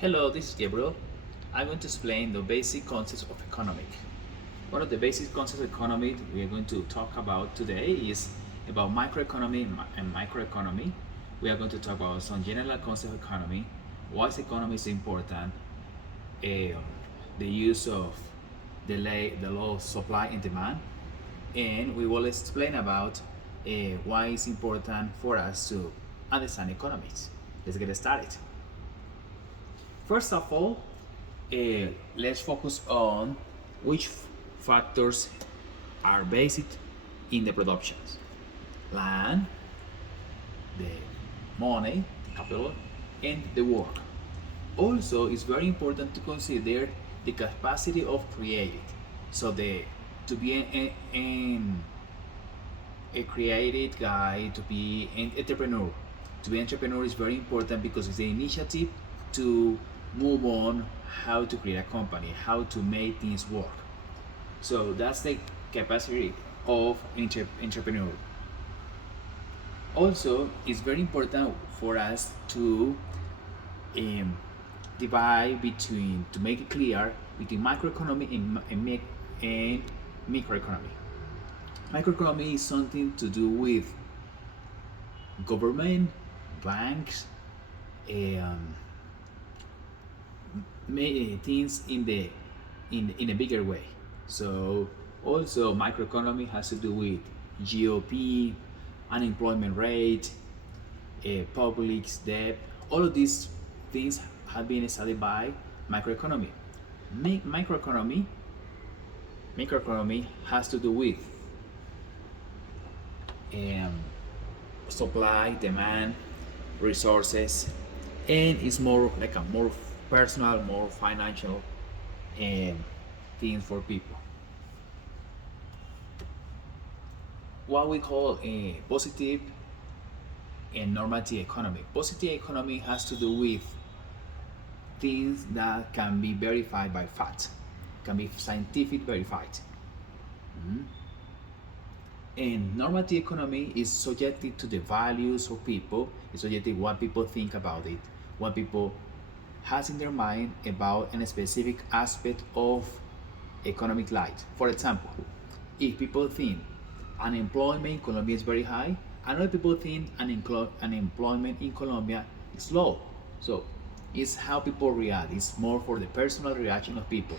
Hello, this is Gabriel. I'm going to explain the basic concepts of economic. One of the basic concepts of economic we are going to talk about today is about microeconomy and microeconomy. We are going to talk about some general concepts of economy, why is economy is important, the use of the law of supply and demand, and we will explain about why it's important for us to understand economics. Let's get started. First of all, let's focus on which factors are based in the productions: land, the money, the capital, and the work. Also, it's very important to consider the capacity of creating. So, to be a creative guy, to be an entrepreneur. To be entrepreneur is very important because it's the initiative to move on how to create a company, how to make things work. So that's the capacity of entrepreneur. Also, it's very important for us to um, divide between, to make it clear, between microeconomy and microeconomy. Microeconomy is something to do with government, banks, um, things in a bigger way. So also microeconomy has to do with GOP, unemployment rate, public debt. All of these things have been studied by microeconomy. Microeconomy has to do with um, supply, demand, resources, and it's more like a more personal, more financial thing for people. What we call a positive and normative economy. Positive economy has to do with things that can be verified by fact, can be scientific verified. Mhm. And normative economy is subjected to the values of people, it's subjective what people think about it, what people has in their mind about a specific aspect of economic life. For example, if people think unemployment in Colombia is very high, and other people think unemployment in Colombia is low. So it's how people react, it's more for the personal reaction of people.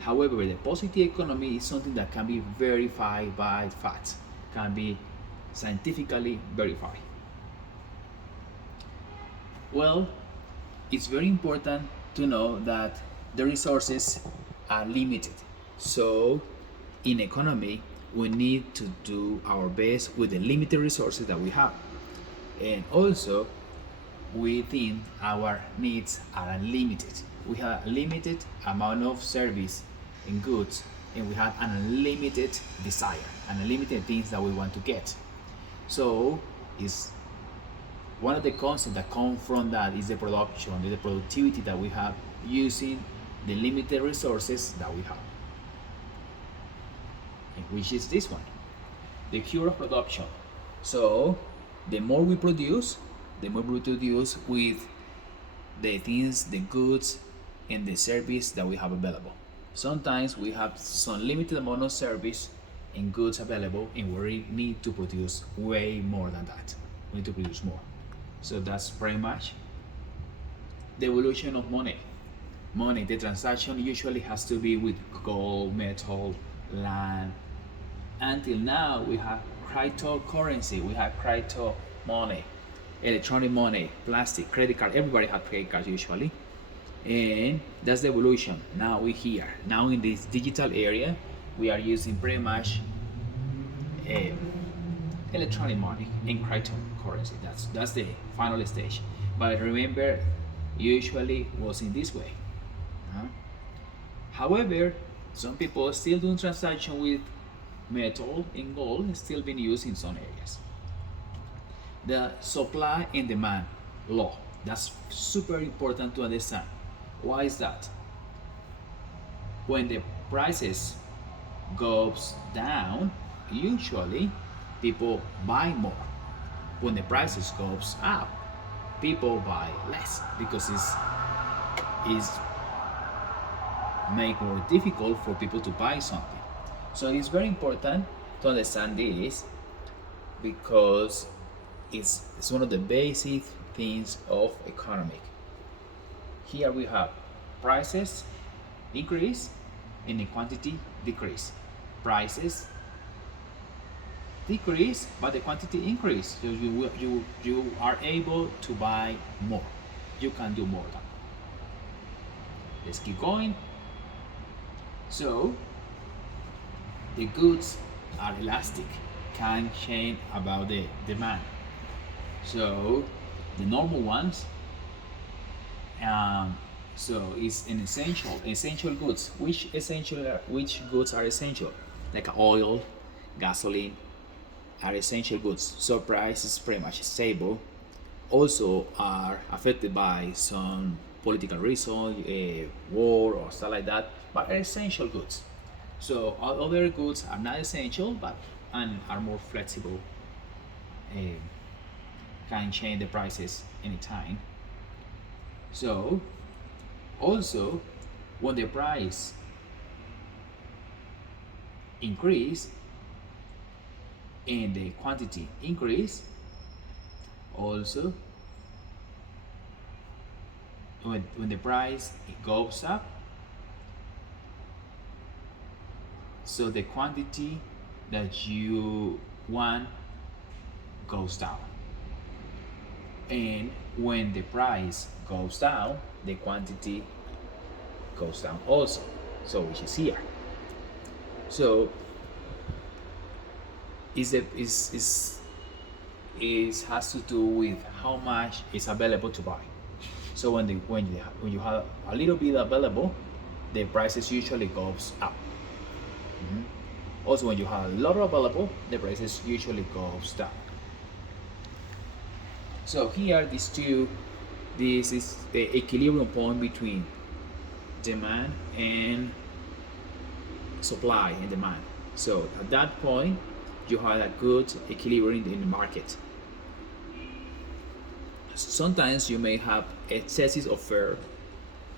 However, the positive economy is something that can be verified by facts, can be scientifically verified. Well, it's very important to know that the resources are limited. So, in economy, we need to do our best with the limited resources that we have. And also, we think our needs are unlimited. We have a limited amount of service and goods, and we have an unlimited desire, and unlimited things that we want to get. So, it's one of the concepts that come from that is the production, the productivity that we have using the limited resources that we have, which is this one, the cure of production. So the more we produce, with the things, the goods, and the service that we have available. Sometimes we have some limited amount of service and goods available, and we need to produce way more than that. We need to produce more. So that's pretty much the evolution of money. Money, the transaction usually has to be with gold, metal, land. Until now, we have cryptocurrency, we have crypto money, electronic money, plastic, credit card. Everybody has credit cards usually. And that's the evolution. Now we're here. Now in this digital area, we are using pretty much electronic money and cryptocurrency. That's the final stage. But remember, usually was in this way. However, some people still do transaction with metal and gold, still being used in some areas. The supply and demand law. That's super important to understand. Why is that? When the prices goes down, usually people buy more. When the prices goes up, people buy less because it's is make more difficult for people to buy something. So it's very important to understand this because it's one of the basic things of economic. Here we have prices increase and the quantity decrease. Prices decrease but the quantity increase, so you are able to buy more. You can do more than. Let's keep going. So the goods are elastic, can change about the demand. So the normal ones, so it's an essential goods. Which goods are essential? Like oil, gasoline are essential goods. So price is pretty much stable. Also are affected by some political reason, war or stuff like that, but are essential goods. So all other goods are not essential, but and are more flexible. Can change the prices anytime. So also when the price increase and the quantity increase, also when the price goes up, so the quantity that you want goes down, and when the price goes down, the quantity goes down also, so which is here. So it has to do with how much is available to buy. So when you have a little bit available, the prices usually goes up. Also when you have a lot available, the prices usually goes down. So here this is the equilibrium point between demand and supply and demand. So at that point you have a good equilibrium in the market. Sometimes you may have excessive offer.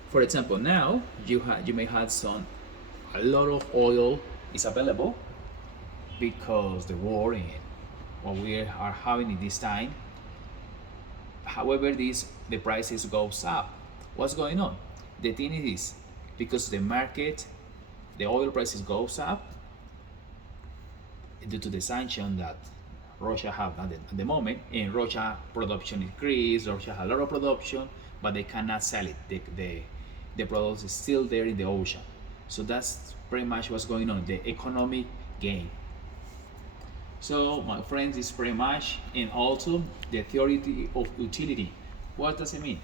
For example, now you may have a lot of oil is available because the war and what we are having in this time. However, the prices goes up. What's going on? The thing is because the market, the oil prices goes up due to the sanction that Russia have at the moment, and Russia production increased. Russia has a lot of production, but they cannot sell it. The product is still there in the ocean. So that's pretty much what's going on, the economic gain. So my friends, is pretty much, and also the theory of utility. What does it mean?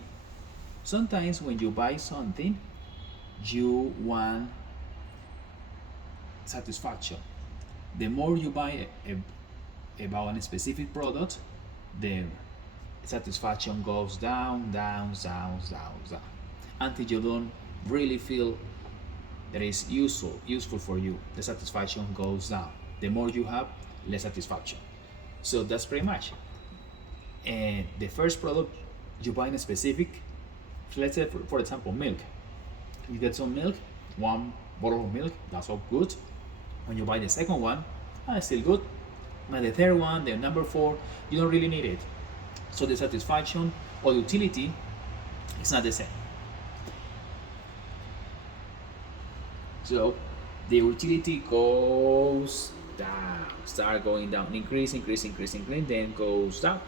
Sometimes when you buy something, you want satisfaction. The more you buy about a specific product, the satisfaction goes down until you don't really feel that is useful for you. The satisfaction goes down. The more you have, less satisfaction. So that's pretty much. And the first product you buy in a specific, let's say for example milk. You get some milk, one bottle of milk, that's all good. When you buy the second one, it's still good. But the third one, the number 4, you don't really need it. So the satisfaction or utility is not the same. So the utility goes down, start going down, increase, then goes down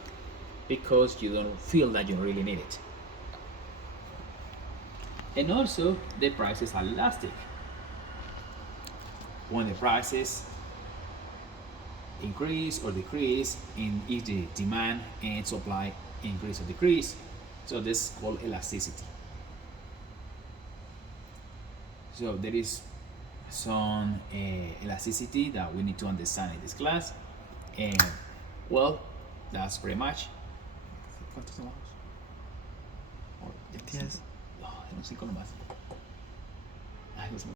because you don't feel that you really need it. And also the prices are elastic. When the prices increase or decrease, in if the demand and supply increase or decrease, so this is called elasticity. So there is some elasticity that we need to understand in this class, and well, that's pretty much. ¿Cuántos tomamos? Ya tienes. No, tengo 5 nomás. Ay,